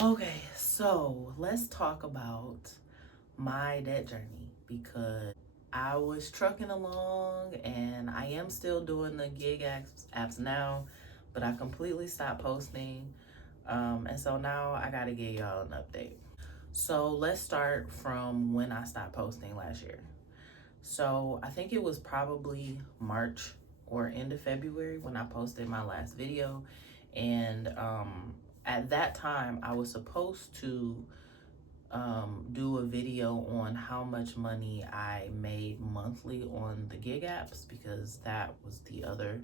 Okay, so let's talk about my debt journey because I was trucking along and I am still doing the gig apps now, but I completely stopped posting. And so now I gotta give y'all an update. So let's start from when I stopped posting last year. So I think it was probably March or end of February when I posted my last video. And at that time, I was supposed to do a video on how much money I made monthly on the gig apps because that was the other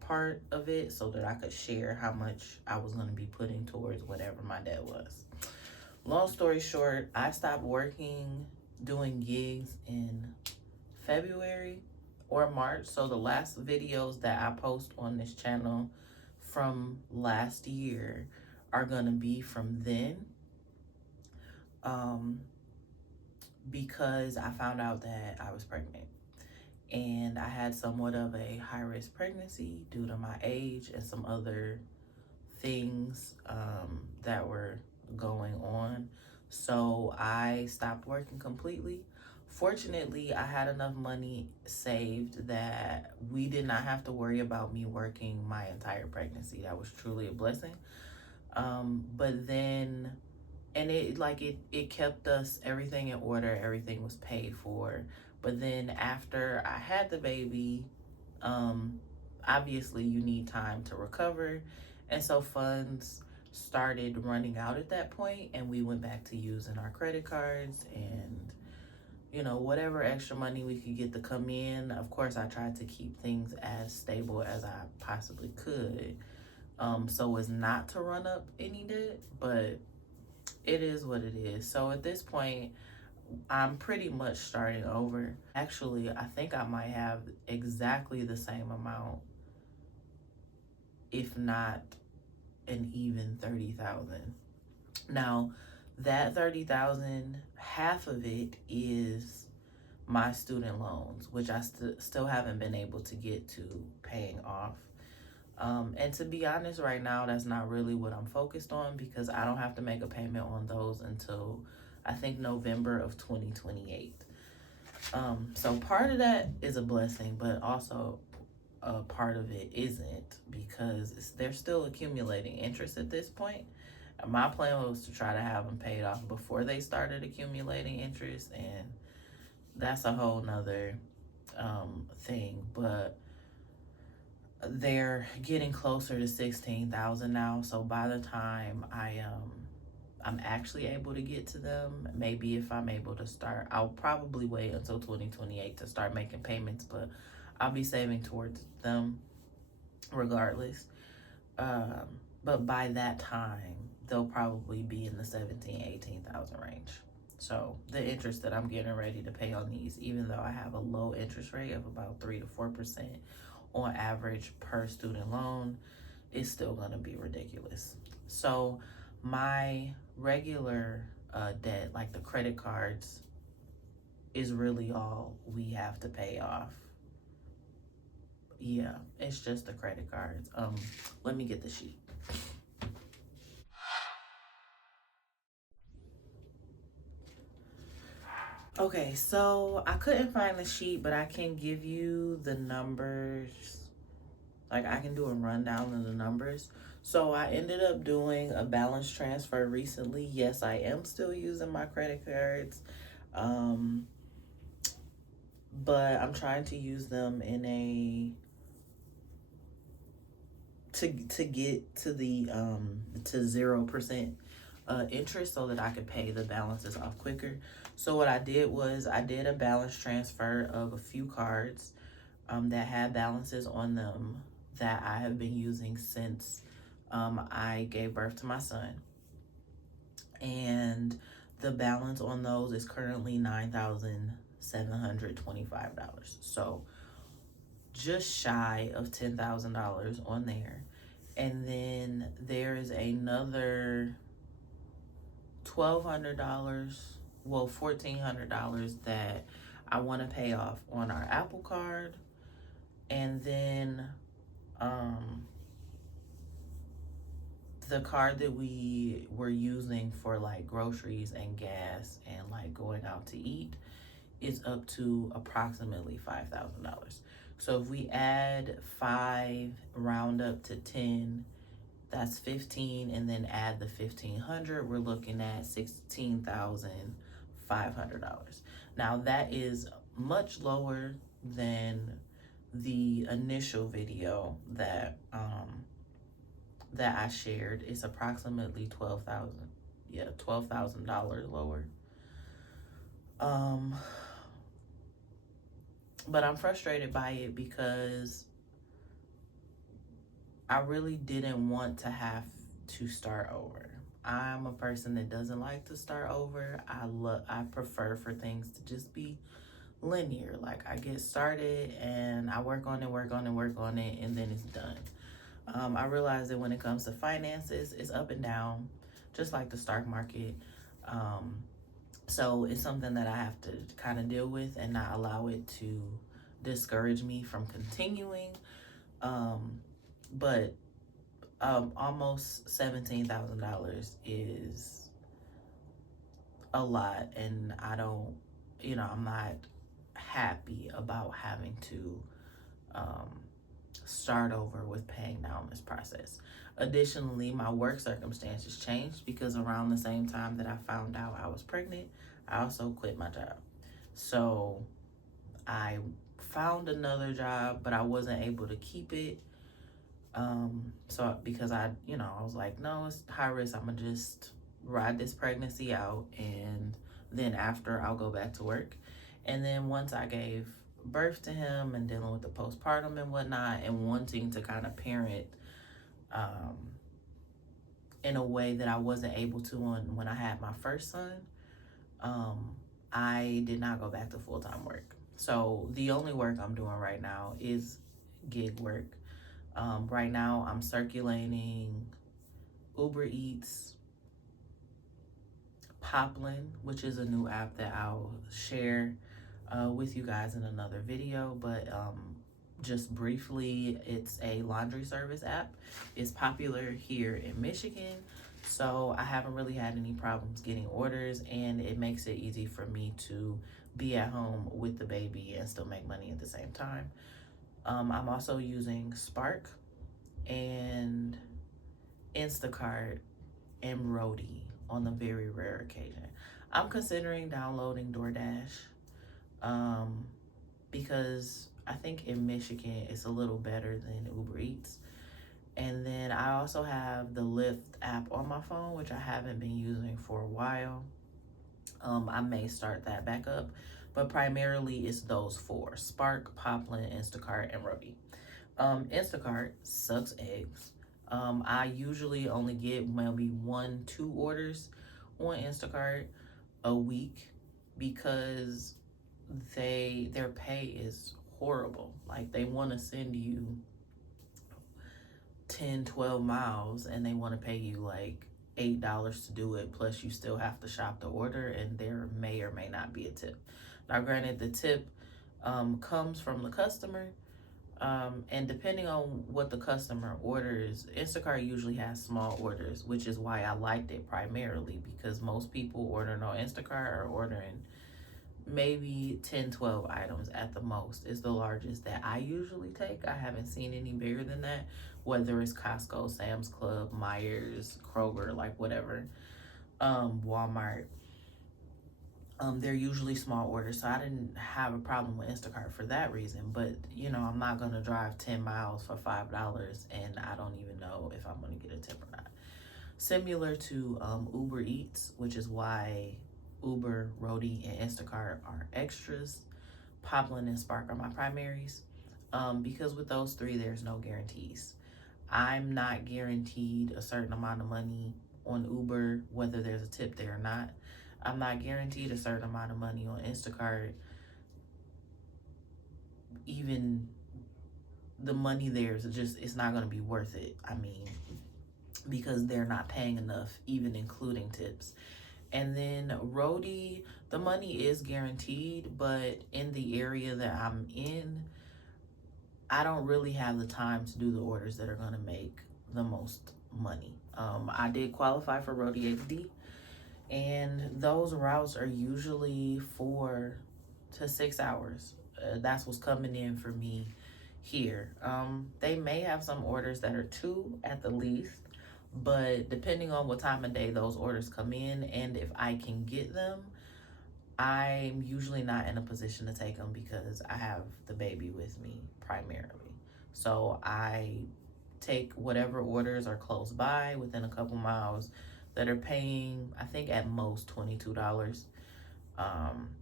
part of it so that I could share how much I was going to be putting towards whatever my debt was. Long story short, I stopped working doing gigs in February or March. So the last videos that I post on this channel from last year are going to be from then. Um, because I found out that I was pregnant. And I had somewhat of a high risk pregnancy due to my age and some other things that were going on. So I stopped working completely. Fortunately, I had enough money saved that we did not have to worry about me working my entire pregnancy. That was truly a blessing. But then and it kept us everything in order, everything was paid for. But then after I had the baby, um obviously you need time to recover, and so funds started running out at that point, and we went back to using our credit cards and whatever extra money we could get to come in. Of course, I tried to keep things as stable as I possibly could, so as not to run up any debt, but it is what it is. So at this point, I'm pretty much starting over. Actually, I think I might have exactly the same amount, if not an even 30,000. Now, that 30,000, half of it is my student loans, which I still haven't been able to get to paying off. And to be honest, right now, that's not really what I'm focused on because I don't have to make a payment on those until I think November of 2028. So part of that is a blessing, but also a part of it isn't because they're still accumulating interest at this point. My plan was to try to have them paid off before they started accumulating interest, and that's a whole nother thing. But they're getting closer to 16,000 now. So by the time I'm actually able to get to them, maybe if I'm able to start, I'll probably wait until 2028 to start making payments, but I'll be saving towards them regardless. But by that time, they'll probably be in the 18,000 range. So the interest that I'm getting ready to pay on these, even though I have a low interest rate of about 3 to 4% on average per student loan, is still going to be ridiculous. So my regular debt, like the credit cards, is really all we have to pay off. Yeah, it's just the credit cards. Let me get the sheet. Okay, so I couldn't find the sheet, but I can give you the numbers. Like, I can do a rundown of the numbers. So I ended up doing a balance transfer recently. Yes, I am still using my credit cards. Um, but I'm trying to use them in a to get to the to 0% interest so that I could pay the balances off quicker. So what I did was I did a balance transfer of a few cards that had balances on them that I have been using since I gave birth to my son. And the balance on those is currently $9,725. So just shy of $10,000 on there. And then there is another $1,200, well, $1,400 that I want to pay off on our Apple Card. And then the card that we were using for like groceries and gas and like going out to eat is up to approximately $5,000. So if we add 5, round up to 10, that's 15, and then add the 1,500, we're looking at $16,500. Now that is much lower than the initial video that I shared. It's approximately $12,000 lower. But I'm frustrated by it because I really didn't want to have to start over. I'm a person that doesn't like to start over. I prefer for things to just be linear. Like I get started and I work on it, and then it's done. I realize that when it comes to finances, it's up and down, just like the stock market. So it's something that I have to kind of deal with and not allow it to discourage me from continuing. But almost $17,000 is a lot, and I'm not happy about having to start over with paying down this process. Additionally, my work circumstances changed because around the same time that I found out I was pregnant, I also quit my job. So I found another job, but I wasn't able to keep it. So because I was like, no, it's high risk. I'm gonna just ride this pregnancy out, and then after I'll go back to work. And then once I gave birth to him and dealing with the postpartum and whatnot, and wanting to kind of parent in a way that I wasn't able to when I had my first son, I did not go back to full-time work. So the only work I'm doing right now is gig work. Right now I'm circulating Uber Eats, Poplin, which is a new app that I'll share with you guys in another video, but just briefly, it's a laundry service app. It's popular here in Michigan, so I haven't really had any problems getting orders, and it makes it easy for me to be at home with the baby and still make money at the same time. I'm also using Spark and Instacart and Roadie on the very rare occasion. I'm considering downloading DoorDash because I think in Michigan it's a little better than Uber Eats. And then I also have the Lyft app on my phone, which I haven't been using for a while. I may start that back up, but primarily it's those 4: Spark, Poplin, Instacart, and Roadie. Instacart sucks eggs. I usually only get maybe 1-2 orders on Instacart a week because their pay is horrible. Like they want to send you 10-12 miles and they want to pay you like $8 to do it, plus you still have to shop the order, and there may or may not be a tip. Now granted, the tip comes from the customer, and depending on what the customer orders, Instacart usually has small orders, which is why I liked it primarily, because most people ordering on Instacart are ordering maybe 10-12 items at the most is the largest that I usually take. I haven't seen any bigger than that, whether it's Costco, Sam's Club, Myers, Kroger, like whatever, Walmart. They're usually small orders, so I didn't have a problem with Instacart for that reason. But I'm not gonna drive 10 miles for $5 and I don't even know if I'm gonna get a tip or not. Similar to Uber Eats, which is why Uber, Roadie, and Instacart are extras. Poplin and Spark are my primaries, because with those 3, there's no guarantees. I'm not guaranteed a certain amount of money on Uber, whether there's a tip there or not. I'm not guaranteed a certain amount of money on Instacart. Even the money there is it's not going to be worth it. I mean, because they're not paying enough, even including tips. And then Roadie, the money is guaranteed, but in the area that I'm in, I don't really have the time to do the orders that are going to make the most money. I did qualify for Road EXD, and those routes are usually 4 to 6 hours. That's what's coming in for me here. They may have some orders that are 2 at the least, but depending on what time of day those orders come in and if I can get them, I'm usually not in a position to take them because I have the baby with me primarily. So I take whatever orders are close by within a couple miles that are paying, I think at most $22.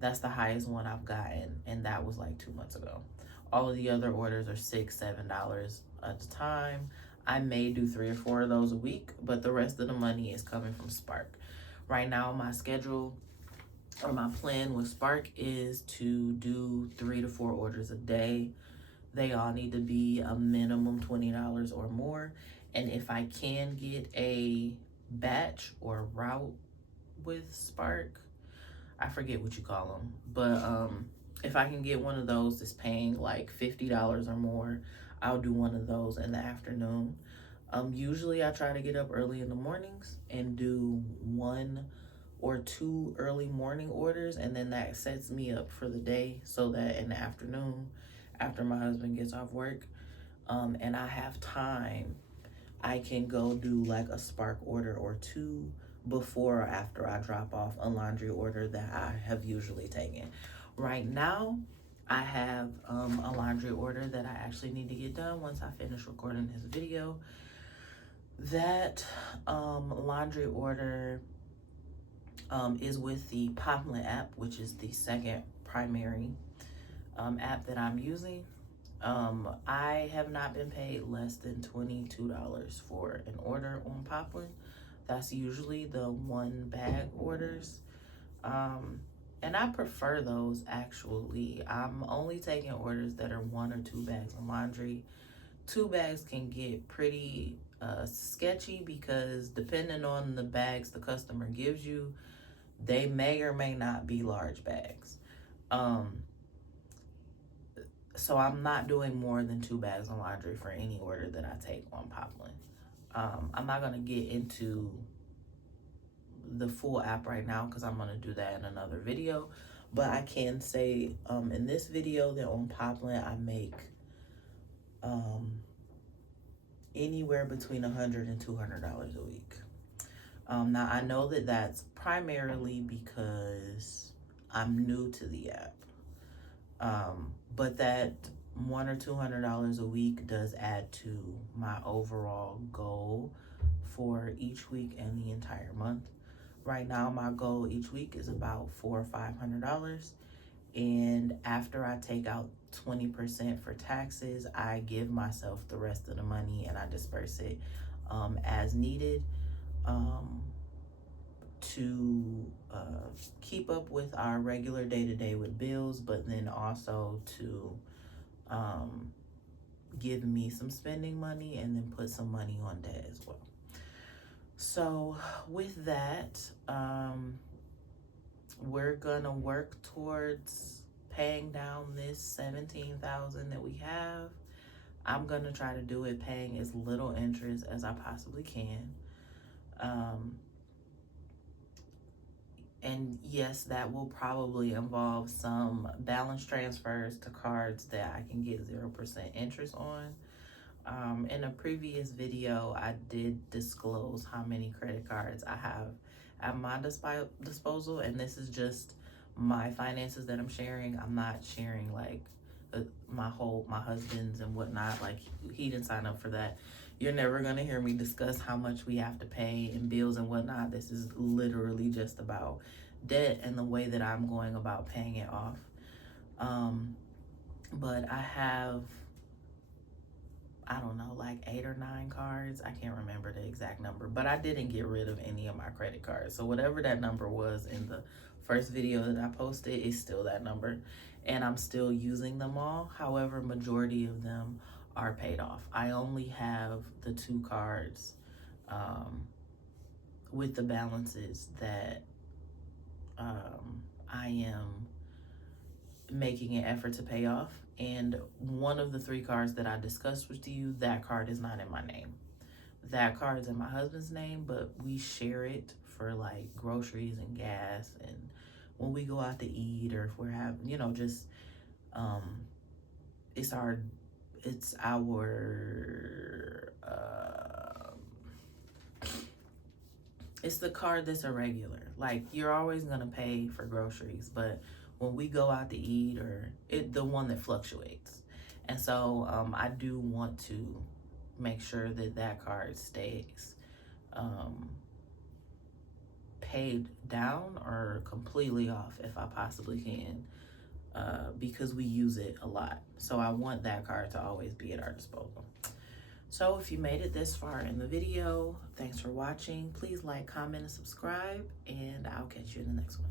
That's the highest one I've gotten, and that was like 2 months ago. All of the other orders are $6, $7 at a time. I may do 3 or 4 of those a week, but the rest of the money is coming from Spark. Right now, my schedule or my plan with Spark is to do 3 to 4 orders a day. They all need to be a minimum $20 or more. And if I can get a batch or route with Spark, I forget what you call them, but if I can get one of those that's paying like $50 or more, I'll do one of those in the afternoon. Usually I try to get up early in the mornings and do 1 or 2 early morning orders, and then that sets me up for the day so that in the afternoon, after my husband gets off work, and I have time, I can go do like a Spark order or 2 before or after I drop off a laundry order that I have usually taken. Right now, I have a laundry order that I actually need to get done once I finish recording this video. That laundry order is with the Poplin app, which is the second primary app that I'm using. I have not been paid less than $22 for an order on Poplin. That's usually the 1 bag orders. And I prefer those actually. I'm only taking orders that are 1 or 2 bags of laundry. 2 bags can get pretty sketchy because depending on the bags the customer gives you, they may or may not be large bags. So I'm not doing more than 2 bags of laundry for any order that I take on Poplin. I'm not gonna get into the full app right now because I'm gonna do that in another video. But I can say in this video that on Poplin I make anywhere between $100 and $200 a week. Now I know that that's primarily because I'm new to the app. But that $100 or $200 a week does add to my overall goal for each week and the entire month. Right now, my goal each week is about $400 or $500, and after I take out 20% for taxes, I give myself the rest of the money and I disperse it as needed to keep up with our regular day-to-day with bills, but then also to give me some spending money and then put some money on debt as well. So with that, we're gonna work towards paying down this $17,000 that we have. I'm gonna try to do it paying as little interest as I possibly can. And yes, that will probably involve some balance transfers to cards that I can get 0% interest on. In a previous video, I did disclose how many credit cards I have at my disposal, and this is just my finances that I'm sharing. I'm not sharing like my husband's and whatnot. Like, he didn't sign up for that. You're never gonna hear me discuss how much we have to pay in bills and whatnot. This is literally just about debt and the way that I'm going about paying it off. But I have, I don't know, like 8 or 9 cards. I can't remember the exact number, but I didn't get rid of any of my credit cards. So whatever that number was in the first video that I posted is still that number, and I'm still using them all. However, majority of them are paid off. I only have the 2 cards with the balances that I am making an effort to pay off. And one of the 3 cards that I discussed with you, that card is not in my name. that card's in my husband's name, but we share it for like groceries and gas, and when we go out to eat, or if we're having, you know, just um it's our it's the card that's a regular. Like, you're always gonna pay for groceries, but when we go out to eat, or the one that fluctuates. And so I do want to make sure that that card stays paid down or completely off if I possibly can, because we use it a lot. So I want that card to always be at our disposal. So if you made it this far in the video, thanks for watching. Please like, comment, and subscribe, and I'll catch you in the next one.